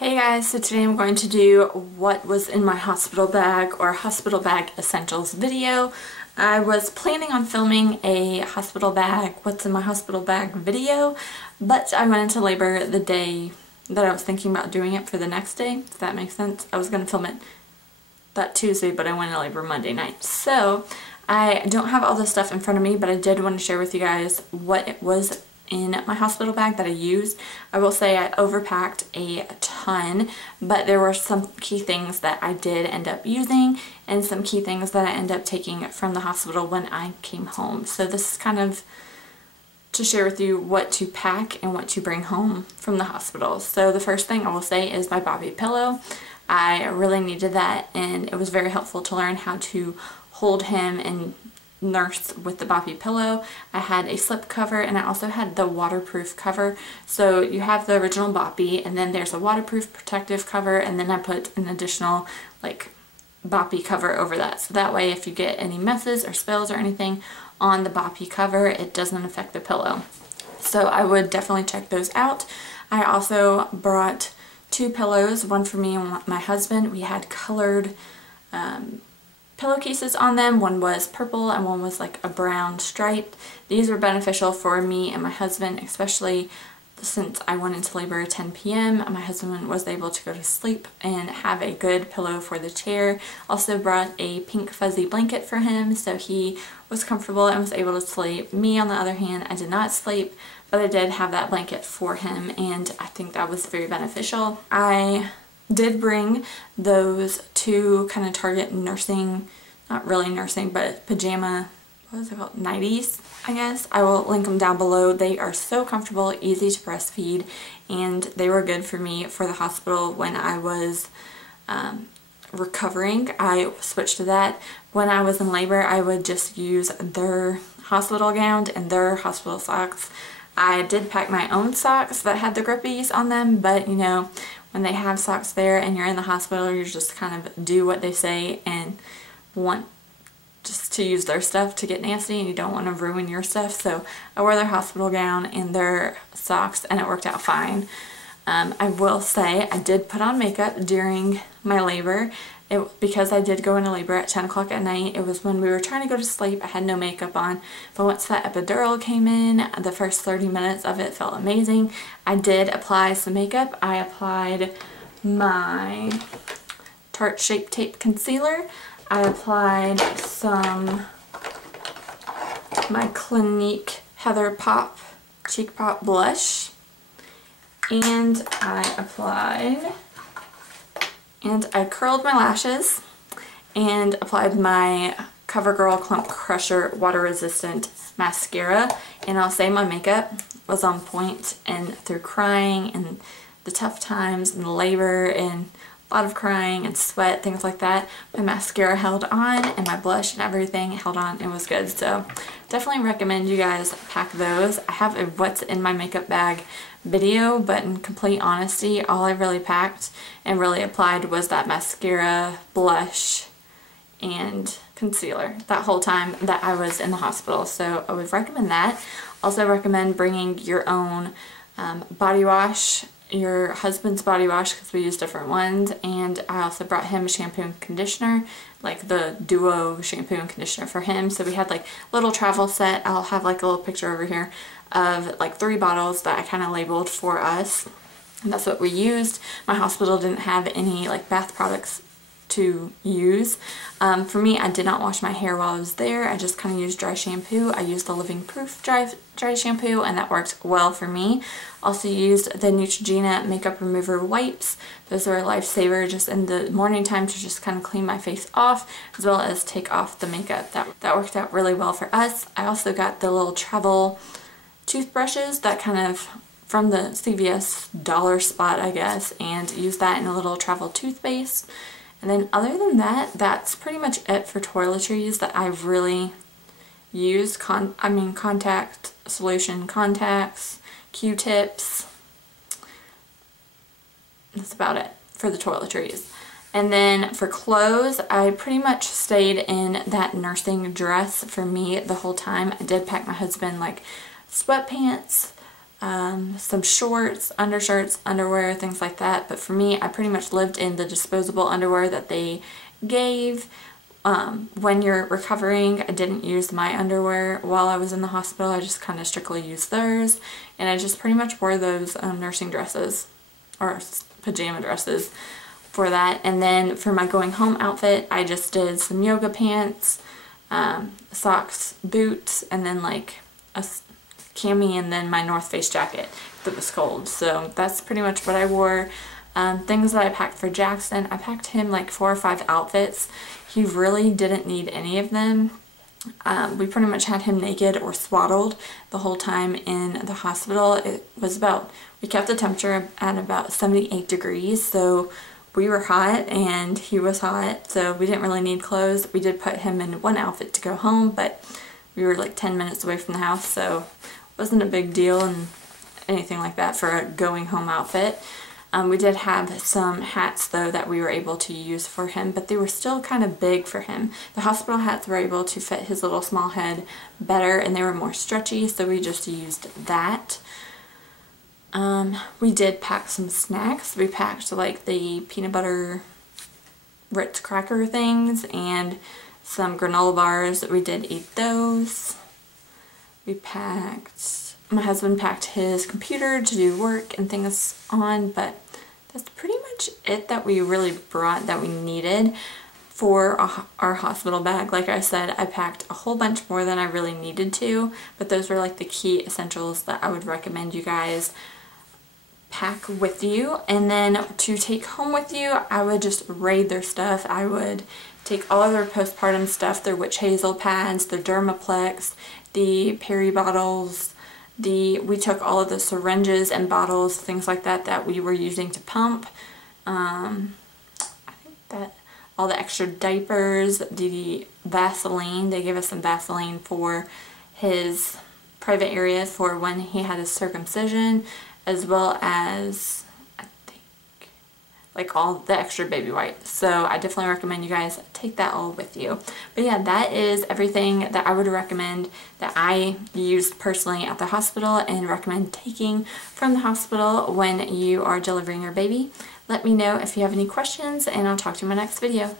Hey guys, so today I'm going to do what was in my hospital bag or hospital bag essentials video. I was planning on filming a hospital bag, what's in my hospital bag video, but I went into labor the day that I was thinking about doing it for the next day, if that makes sense. I was going to film it that Tuesday, but I went into labor Monday night. So I don't have all this stuff in front of me, but I did want to share with you guys what it was in my hospital bag that I used. I will say I overpacked a ton, but there were some key things that I did end up using and some key things that I ended up taking from the hospital when I came home. So this is kind of to share with you what to pack and what to bring home from the hospital. So the first thing I will say is my Boppy pillow. I really needed that, and it was very helpful to learn how to hold him and nurse with the Boppy pillow. I had a slip cover, and I also had the waterproof cover. So you have the original Boppy, and then there's a waterproof protective cover, and then I put an additional like Boppy cover over that. So that way if you get any messes or spills or anything on the Boppy cover, it doesn't affect the pillow. So I would definitely check those out. I also brought two pillows, one for me and my husband. We had colored pillowcases on them. One was purple and one was like a brown stripe. These were beneficial for me and my husband, especially since I went into labor at 10 p.m. My husband was able to go to sleep and have a good pillow for the chair. Also brought a pink fuzzy blanket for him so he was comfortable and was able to sleep. Me, on the other hand, I did not sleep, but I did have that blanket for him, and I think that was very beneficial. I did bring those two kind of Target nursing, not really nursing, but pajama, what is it called, nighties, I guess. I will link them down below. They are so comfortable, easy to breastfeed, and they were good for me for the hospital when I was recovering. I switched to that. When I was in labor, I would just use their hospital gown and their hospital socks. I did pack my own socks that had the grippies on them, but you know, when they have socks there and you're in the hospital, you just kind of do what they say and want just to use their stuff to get nasty, and you don't want to ruin your stuff. So I wore their hospital gown and their socks, and it worked out fine. I will say I did put on makeup during my labor. Because I did go into labor at 10 o'clock at night. It was when we were trying to go to sleep. I had no makeup on, but once that epidural came in, the first 30 minutes of it felt amazing. I did apply some makeup. I applied my Tarte Shape Tape Concealer. I applied my Clinique Heather Pop Cheek Pop Blush, and I curled my lashes and applied my Covergirl Clump Crusher Water Resistant Mascara. And I'll say my makeup was on point, and through crying and the tough times and the labor and a lot of crying and sweat, things like that, my mascara held on and my blush and everything held on. It was good. So definitely recommend you guys pack those. I have a what's in my makeup bag video, but in complete honesty, all I really packed and really applied was that mascara, blush, and concealer that whole time that I was in the hospital. So I would recommend that. Also recommend bringing your own body wash, your husband's body wash, because we use different ones, and I also brought him shampoo and conditioner, like the duo shampoo and conditioner for him. So we had like a little travel set. I'll have like a little picture over here of like 3 bottles that I kind of labeled for us, and that's what we used. My hospital didn't have any like bath products to use. For me, I did not wash my hair while I was there. I just kind of used dry shampoo. I used the Living Proof dry shampoo, and that worked well for me. Also used the Neutrogena makeup remover wipes. Those are a lifesaver just in the morning time to just kind of clean my face off, as well as take off the makeup. That worked out really well for us. I also got the little travel toothbrushes that kind of from the CVS dollar spot, I guess, and used that in a little travel toothpaste. And then other than that, that's pretty much it for toiletries that I've really used. Contact solution contacts, Q-tips. That's about it for the toiletries. And then for clothes, I pretty much stayed in that nursing dress for me the whole time. I did pack my husband like sweatpants, some shorts, undershirts, underwear, things like that. But for me, I pretty much lived in the disposable underwear that they gave. When you're recovering, I didn't use my underwear while I was in the hospital. I just kind of strictly used theirs, and I just pretty much wore those nursing dresses or pajama dresses for that. And then for my going home outfit, I just did some yoga pants, socks, boots, and then like a cami, and then my North Face jacket if it was cold. So that's pretty much what I wore. Things that I packed for Jackson, I packed him like 4 or 5 outfits. He really didn't need any of them. We pretty much had him naked or swaddled the whole time in the hospital. It was we kept the temperature at about 78 degrees, so we were hot and he was hot, so we didn't really need clothes. We did put him in one outfit to go home, but we were like 10 minutes away from the house, so it wasn't a big deal and anything like that for a going home outfit. We did have some hats though that we were able to use for him, but they were still kind of big for him. The hospital hats were able to fit his little small head better, and they were more stretchy, so we just used that. We did pack some snacks. We packed like the peanut butter Ritz cracker things and some granola bars. We did eat those. My husband packed his computer to do work and things on, but that's pretty much it that we really brought that we needed for our hospital bag. Like I said, I packed a whole bunch more than I really needed to, but those were like the key essentials that I would recommend you guys pack with you. And then to take home with you, I would just raid their stuff. I would take all of their postpartum stuff, their witch hazel pads, their Dermaplex, the Peri bottles, we took all of the syringes and bottles, things like that that we were using to pump. I think that all the extra diapers, the Vaseline, they gave us some Vaseline for his private area for when he had his circumcision, as well as I think like all the extra baby wipes. So I definitely recommend you guys take that all with you. But yeah, that is everything that I would recommend that I used personally at the hospital and recommend taking from the hospital when you are delivering your baby. Let me know if you have any questions, and I'll talk to you in my next video.